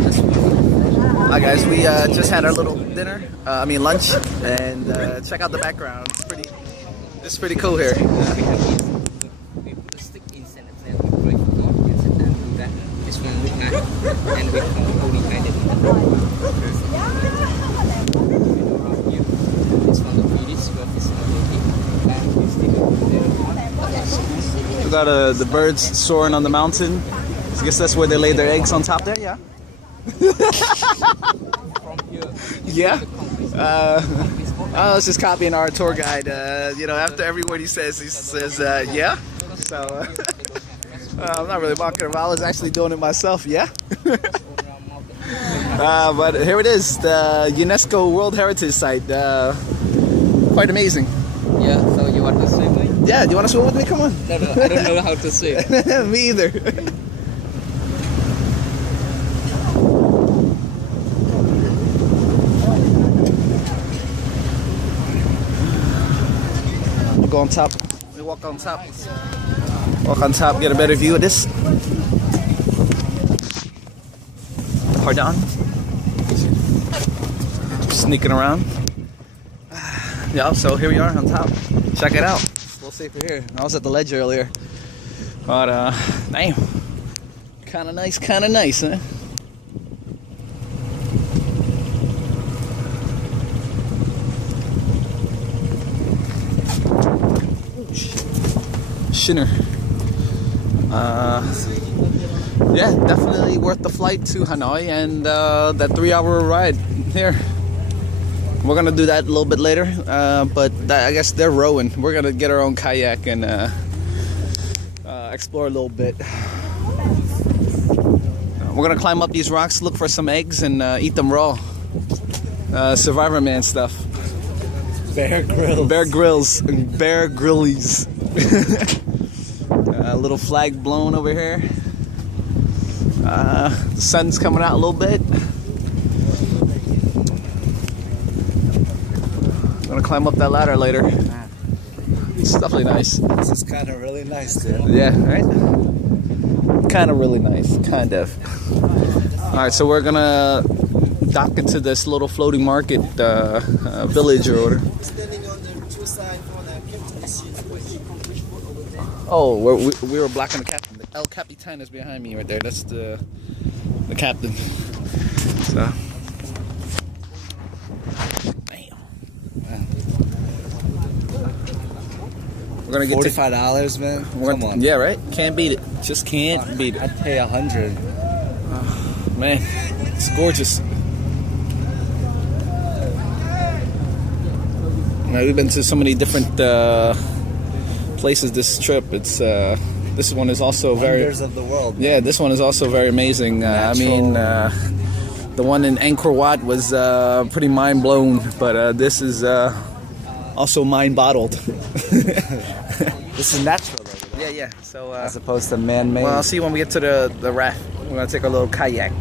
Hi guys, we just had our little dinner, lunch, and check out the background. It's pretty cool here. We put a stick inside and then we break the lock and then do that. This one look nice and we only kind it. This one the British but it's not We got the birds soaring on the mountain. I guess that's where they lay their eggs on top there, yeah? Yeah. I was just copying our tour guide. After every word he says yeah. So I'm not really walking around. I was actually doing it myself. Yeah. But here it is, the Unesco World Heritage Site. Quite amazing. Yeah. So you want to swim with me? Yeah. Do you want to swim with me? Come on. No, I don't know how to swim. Me either. Go on top. We walk on top. Walk on top, get a better view of this. Pardon. Sneaking around. Yeah, so here we are on top. Check it out. It's a little safer here. I was at the ledge earlier. But damn. Kinda nice, huh? Shinner. Yeah, definitely worth the flight to Hanoi and that 3-hour ride here. We're gonna do that a little bit later, but I guess they're rowing. We're gonna get our own kayak and explore a little bit. We're gonna climb up these rocks, look for some eggs, and eat them raw. Survivor Man stuff. Bear Grylls. Bear Grylls and Bear Grillies. A little flag blown over here. The sun's coming out a little bit. I'm gonna climb up that ladder later. It's definitely nice. This is kind of really nice, dude. Yeah, right? Kind of really nice, kind of. Alright, so we're gonna dock into this little floating market village or whatever. Oh, we were blocking the captain. The El Capitan is behind me right there. That's the captain. So, damn. We're gonna get $45, man. Come on. Yeah, right. Can't beat it. Just can't beat it. I'd pay 100. Man, it's gorgeous. Now, we've been to so many different places this trip. It's this one is also very Wonders of the world. Man. Yeah, this one is also very amazing. The one in Angkor Wat was pretty mind blown, but this is also mind bottled. This is natural, though. Yeah. So as opposed to man-made. well, I'll see you when we get to the raft. We're gonna take a little kayak.